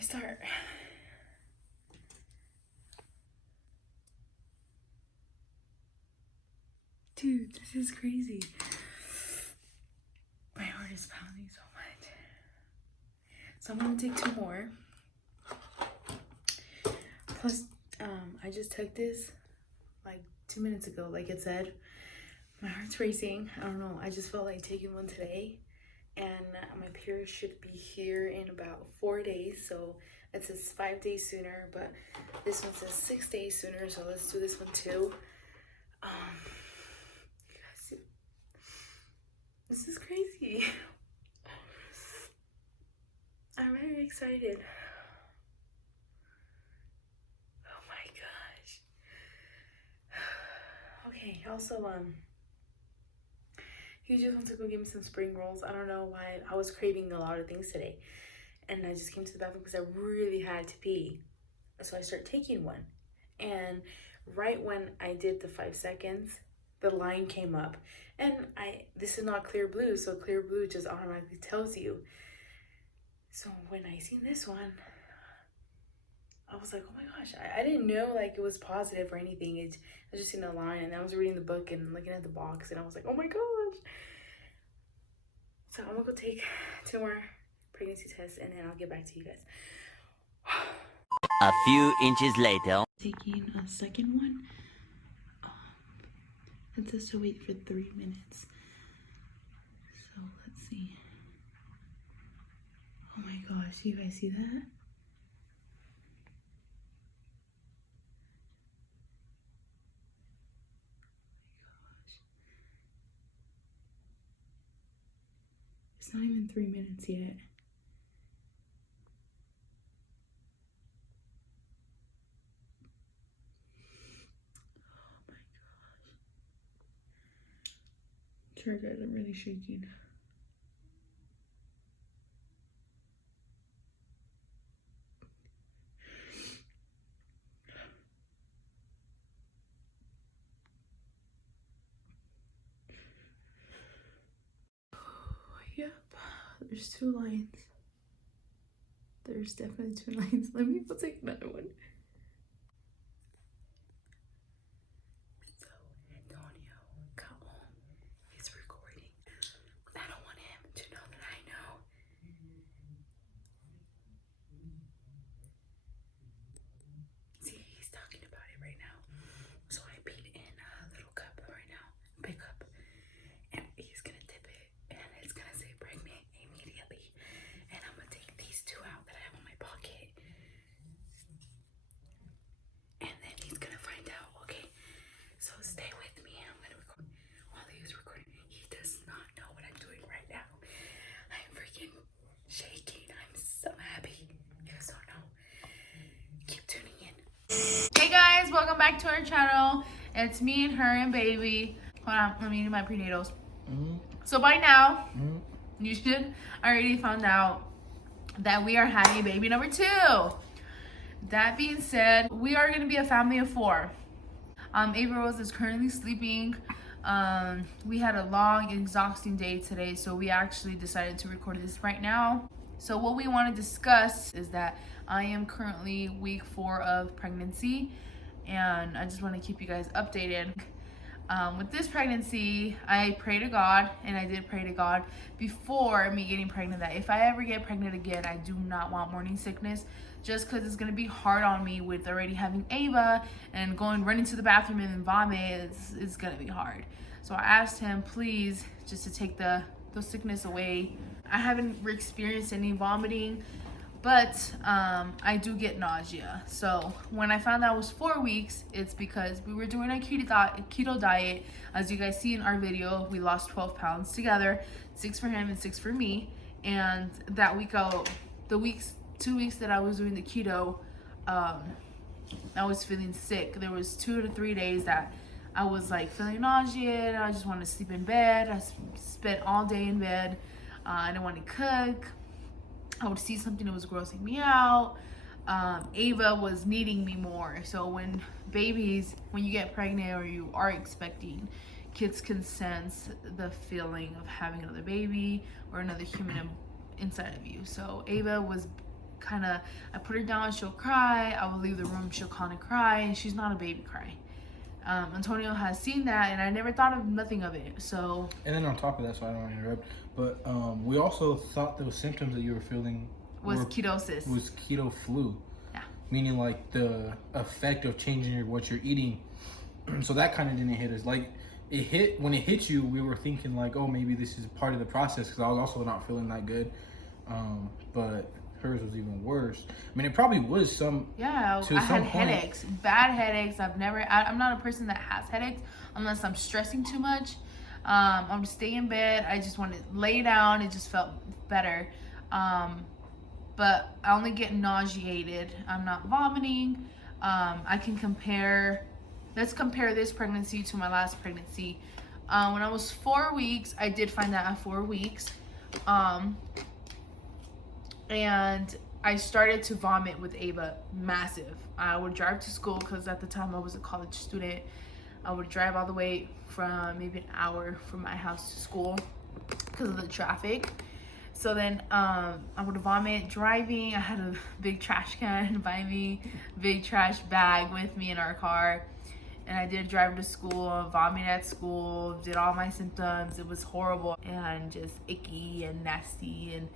I start? Dude, this is crazy. My heart is pounding so much. So I'm gonna take 2 more. Plus, I just took this like 2 minutes ago, like it said. My heart's racing. I don't know. I just felt like taking one today. And my period should be here in about 4 days. So it says 5 days sooner, but this one says 6 days sooner. So let's do this one too. You guys see, this is crazy. I'm very excited. Oh my gosh. Okay, also, he just wants to go get me some spring rolls. I don't know why. I was craving a lot of things today. And I just came to the bathroom because I really had to pee. So I started taking one. And right when I did the 5 seconds, the line came up. And this is not clear blue, so clear blue just automatically tells you. So when I seen this one, I was like, oh my gosh, I didn't know like it was positive or anything. I was just in the line, and I was reading the book and looking at the box, and I was like, oh my gosh. So I'm gonna go take 2 more pregnancy tests, and then I'll get back to you guys. A few inches later. Taking a second one. It says to wait for 3 minutes. So let's see. Oh my gosh, you guys see that? It's not even 3 minutes yet. Oh my gosh. Sure guys, I'm really shaking. Yep, there's 2 lines. There's definitely 2 lines. Let me go take another one. So Antonio got home. He's recording. I don't want him to know that I know. See, he's talking about it right now. So I beat in a little cup right now. Big cup. And he's gonna dip it. And it's gonna say pregnant immediately. And I'm gonna take these 2 out that I have in my pocket. And then he's gonna find out, okay? So stay with me. I'm gonna record while he's recording. He does not know what I'm doing right now. I'm freaking shaking. I'm so happy. You guys don't know. Keep tuning in. Hey guys, welcome back to our channel. It's me and her and baby. Hold on, let me eat my prenatals. So by now, you should already found out that we are having baby number 2. That being said, we are going to be a family of 4. Ava Rose is currently sleeping. We had a long, exhausting day today, so we actually decided to record this right now. So what we want to discuss is that I am currently week 4 of pregnancy, and I just want to keep you guys updated. With this pregnancy, I pray to God, and I did pray to God before me getting pregnant that if I ever get pregnant again, I do not want morning sickness, just because it's going to be hard on me with already having Ava and running to the bathroom and then vomit. It's going to be hard. So I asked him, please, just to take the sickness away. I haven't experienced any vomiting, but I do get nausea. So when I found out it was 4 weeks, it's because we were doing a keto diet. As you guys see in our video, we lost 12 pounds together, 6 for him and 6 for me. And that week out, 2 weeks that I was doing the keto, I was feeling sick. There was 2 to 3 days that I was like feeling nauseated. I just wanted to sleep in bed. I spent all day in bed. I didn't want to cook. I would see something that was grossing me out. Ava was needing me more. So when you get pregnant or you are expecting, kids can sense the feeling of having another baby or another human inside of you. So Ava was I put her down, she'll cry. I will leave the room, she'll kind of cry, and she's not a baby cry. Antonio has seen that, and I never thought of nothing of it. So. And then on top of that, so I don't want to interrupt, but we also thought those symptoms that you were feeling was ketosis. Was keto flu. Yeah. Meaning like the effect of changing what you're eating. So that kind of didn't hit us. Like when it hit you, we were thinking like, oh, maybe this is part of the process, because I was also not feeling that good. But hers was even worse. I mean, it probably was some. Yeah, I had headaches, bad headaches. I'm not a person that has headaches unless I'm stressing too much. I would stay in bed. I just want to lay down. It just felt better. But I only get nauseated. I'm not vomiting. Let's compare this pregnancy to my last pregnancy. When I was 4 weeks, I did find that at 4 weeks. And I started to vomit with Ava, massive. I would drive to school because at the time I was a college student. I would drive all the way from maybe an hour from my house to school because of the traffic. So then I would vomit driving. I had a big trash can by me, big trash bag with me in our car. And I did drive to school, vomit at school, did all my symptoms. It was horrible and just icky and nasty, and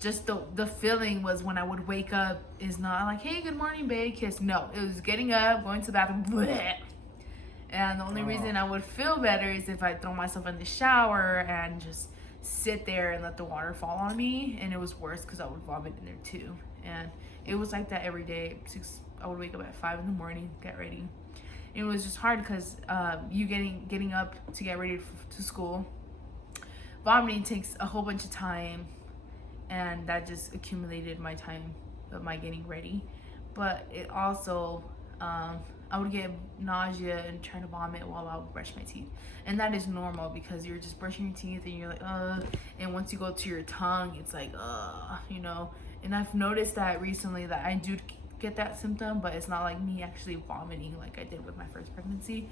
just the feeling was when I would wake up is not like, hey, good morning, babe, kiss. No, it was getting up, going to the bathroom, bleh. And the only reason I would feel better is if I throw myself in the shower and just sit there and let the water fall on me. And it was worse because I would vomit in there too. And it was like that every day. I would wake up at 5 in the morning, get ready. It was just hard because you getting up to get ready to school. Vomiting takes a whole bunch of time, and that just accumulated my time of my getting ready. But it also, I would get nausea and trying to vomit while I would brush my teeth. And that is normal because you're just brushing your teeth and you're like, and once you go to your tongue, it's like, you know. And I've noticed that recently that I do get that symptom, but it's not like me actually vomiting like I did with my first pregnancy.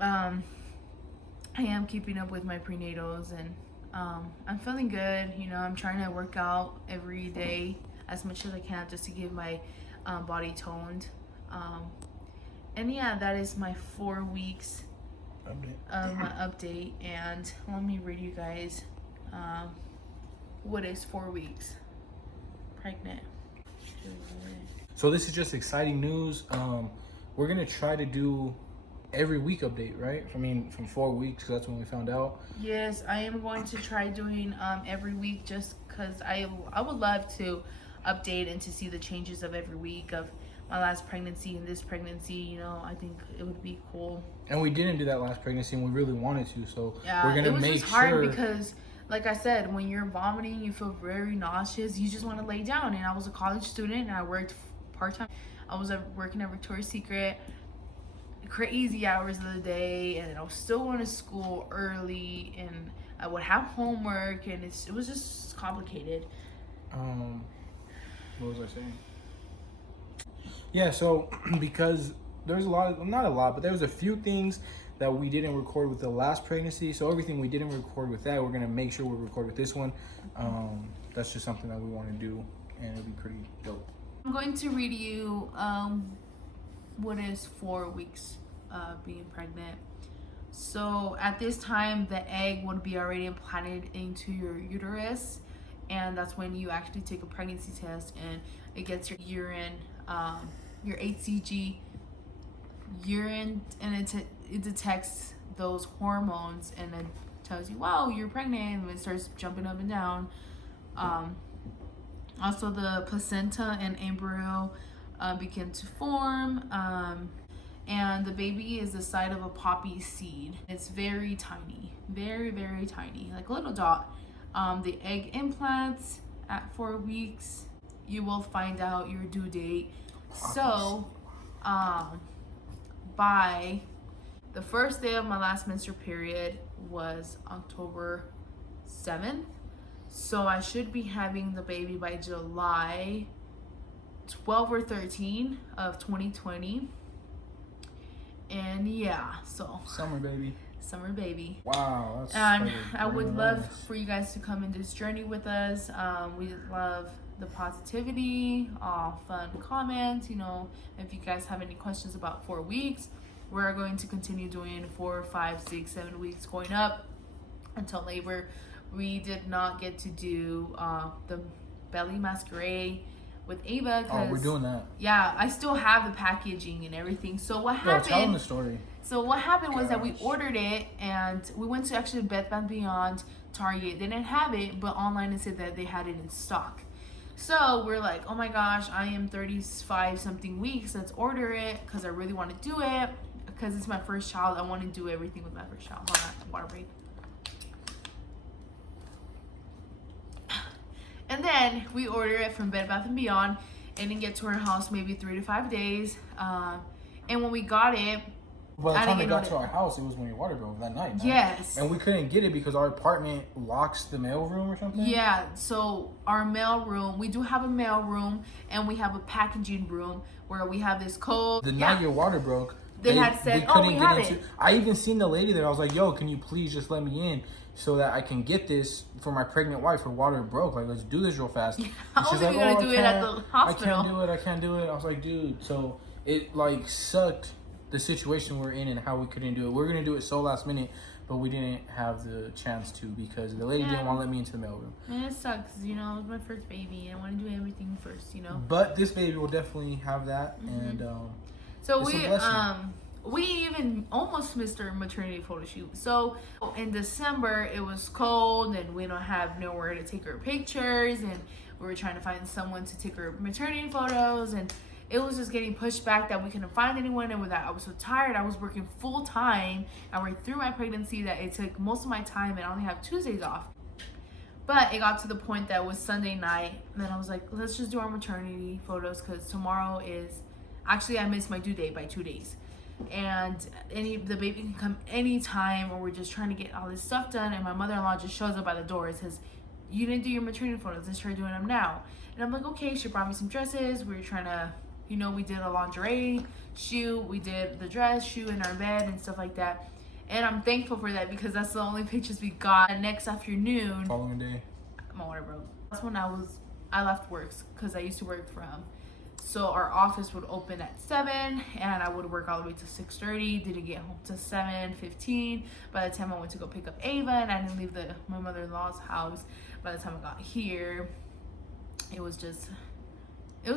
I am keeping up with my prenatals, and I'm feeling good. You know, I'm trying to work out every day as much as I can just to get my body toned. And yeah, that is my 4 weeks of my update. And let me read you guys what is 4 weeks pregnant. So this is just exciting news. We're gonna try to do every week update, right? I mean, from 4 weeks, because that's when we found out. Yes, I am going to try doing every week, just because I would love to update and to see the changes of every week of my last pregnancy and this pregnancy. You know, I think it would be cool. And we didn't do that last pregnancy, and we really wanted to. So yeah, we're gonna make sure. It was just hard because, like I said, when you're vomiting, you feel very nauseous. You just want to lay down. And I was a college student, and I worked part-time. I was working at Victoria's Secret, crazy hours of the day, and I was still going to school early, and I would have homework, and it was just complicated. What was I saying? Yeah, so because there's not a lot, but there was a few things that we didn't record with the last pregnancy. So everything we didn't record with that, we're gonna make sure we record with this one. That's just something that we want to do, and it'll be pretty dope. I'm going to read you what is 4 weeks being pregnant. So at this time, the egg would be already implanted into your uterus, and that's when you actually take a pregnancy test, and it gets your urine, your HCG urine, and it detects those hormones, and then tells you, wow, you're pregnant, and it starts jumping up and down. Also, the placenta and embryo begin to form, and the baby is the size of a poppy seed. It's very tiny, very, very tiny, like a little dot. The egg implants at 4 weeks. You will find out your due date. So, by the first day of my last menstrual period was October 7th. So I should be having the baby by July 12 or 13 of 2020. And yeah, so summer, baby. summer baby. Wow, that's And like I would brain love awareness. for you guys to come in this journey with us. We love the positivity, fun comments. You know, if you guys have any questions about 4 weeks, we're going to continue doing 4, 5, 6, 7 weeks going up until labor. We did not get to do the belly masquerade with Ava. Oh, we're doing that. Yeah, I still have the packaging and everything. So what Yo, happened? tell them the story. So what happened was that we Gosh. ordered it, and we went to actually Bed Bath & Beyond, Target. They didn't have it, but online it said that they had it in stock. So we're like, oh my gosh, I am 35 something weeks. Let's order it because I really want to do it because it's my first child. I want to do everything with my first child. Hold on, water break. And then we order it from Bed Bath & Beyond. It didn't get to our house maybe 3 to 5 days. And when we got it, By the I time didn't it get got to our house, it was when your water broke that night. Right? yes. And we couldn't get it because our apartment locks the mail room or something. Yeah, so our mail room, we do have a mail room and we have a packaging room where we have this code. The night your water broke, They had said, "Oh, we have it." I even seen the lady there. I was like, "Yo, can you please just let me in so that I can get this for my pregnant wife? Her water broke. Like, let's do this real fast." And How she's are we like, gonna do it at the hospital? I can't do it. I was like, dude. So it like sucked the situation we're in and how we couldn't do it. We're gonna do it so last minute, but we didn't have the chance to because the lady didn't want to let me into the mailroom. And it sucks, you know, it was my first baby and I want to do everything first, you know. But this baby will definitely have that, and So it's a blessing. we even almost missed our maternity photo shoot. So in December it was cold and we don't have nowhere to take our pictures, and we were trying to find someone to take our maternity photos, and it was just getting pushed back that we couldn't find anyone. And with that, I was so tired. I was working full time. I worked through my pregnancy that it took most of my time, and I only have Tuesdays off. But it got to the point that it was Sunday night, and then I was like, let's just do our maternity photos because tomorrow is actually I missed my due date by 2 days, and the baby can come anytime, or we're just trying to get all this stuff done. And my mother-in-law just shows up by the door and says, you didn't do your maternity photos, let's try doing them now. And I'm like, okay. She brought me some dresses. We were trying to, you know, we did a lingerie shoot, we did the dress shoot in our bed and stuff like that. And I'm thankful for that because that's the only pictures we got. And next afternoon, Following day, my water broke. That's when I left work because I used to work from. So our office would open at 7 and I would work all the way to 6:30. Didn't get home till 7:15. By the time I went to go pick up Ava, and I didn't leave my mother-in-law's house. By the time I got here, it was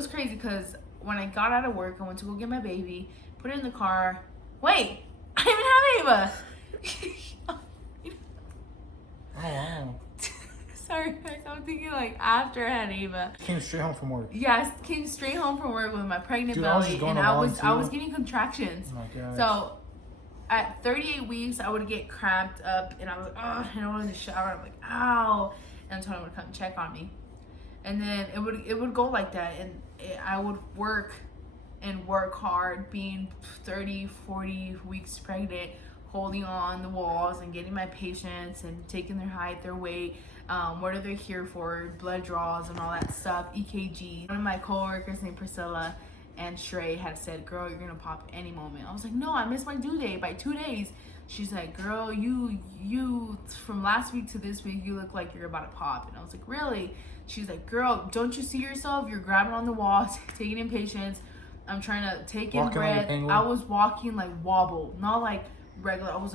crazy because when I got out of work, I went to go get my baby, put it in the car. Wait, I didn't even have Ava. oh wow, Sorry, guys. I'm thinking like after I had Ava. came straight home from work. Yeah, I came straight home from work with my pregnant Dude, I was belly, just going and along, I was too. getting contractions. Oh my gosh. So at 38 weeks, I would get cramped up, and I was like, oh, and I went in the shower. I'm like, ow, and Antonio would come check on me, and then it would go like that, and I would work hard, being 30, 40 weeks pregnant, holding on the walls and getting my patients and taking their height, their weight, what are they here for, blood draws and all that stuff, EKG. One of my coworkers named Priscilla and Shrey had said, girl, you're gonna pop any moment. I was like, no, I missed my due date by 2 days. She's like, girl, you from last week to this week, you look like you're about to pop. And I was like, really? She's like, girl, don't you see yourself? You're grabbing on the walls, taking in patients. I'm trying to take in Walking like a breath. penguin? I was walking like wobble, not like regular. I was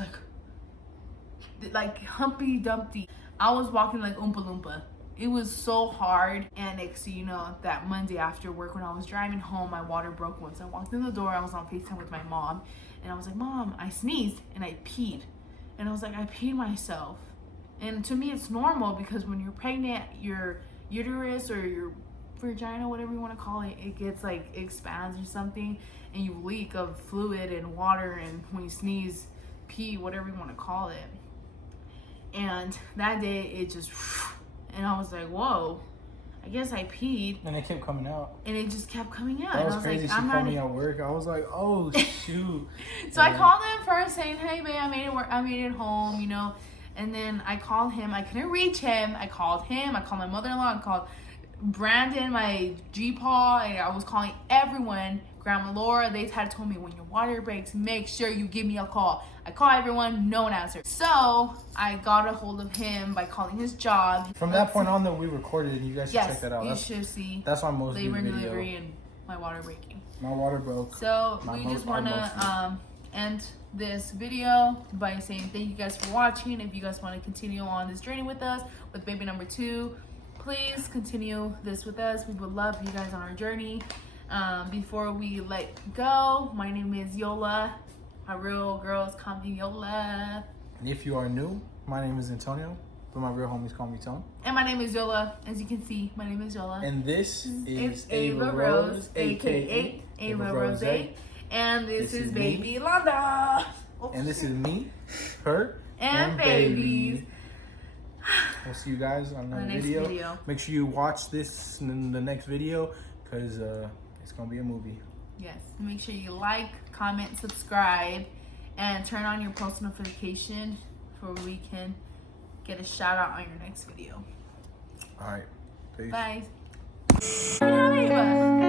like Humpty Dumpty. I was walking like Oompa Loompa. It was so hard. And next thing you know, that Monday after work when I was driving home, my water broke once. I walked in the door, I was on FaceTime with my mom, and I was like, Mom, I sneezed and I peed. And I was like, I peed myself. And to me, it's normal because when you're pregnant, your uterus or your vagina, whatever you want to call it, it gets like expands or something, and you leak of fluid and water, and when you sneeze, pee, whatever you want to call it. And that day it just, and I was like, whoa, I guess I peed, And it kept coming out. and it just kept coming out. That And was I was crazy. like, She I'm called not. me at work. I was like, oh shoot. So I called him first saying, hey babe, I made it home, you know. And then I called him, I couldn't reach him. I called him, I called my mother-in-law, I called Brandon, my G-Paw, and I was calling everyone. Grandma Laura, they had told me when your water breaks, make sure you give me a call. I call everyone, no one answered. So I got a hold of him by calling his job. From that point on, that we recorded, and you guys should check that out. You should see. That's on most labor and video. delivery and my water breaking. My water broke. So we just want to end this video by saying thank you guys for watching. If you guys want to continue on this journey with us with baby number 2, please continue this with us. We would love you guys on our journey. Before we let go, my name is Yola. My real girls call me Yola. And if you are new, my name is Antonio, but my real homies call me Tone. And my name is Yola. As you can see, my name is Yola. And this is Ava Rose, aka Ava Rose. And this is baby Londa. And this is me, her, and babies. We'll see you guys on the next video. Make sure you watch this in the next video, because it's going to be a movie. Yes. Make sure you like, comment, subscribe, and turn on your post notification for we can get a shout out on your next video. All right. Peace. Bye.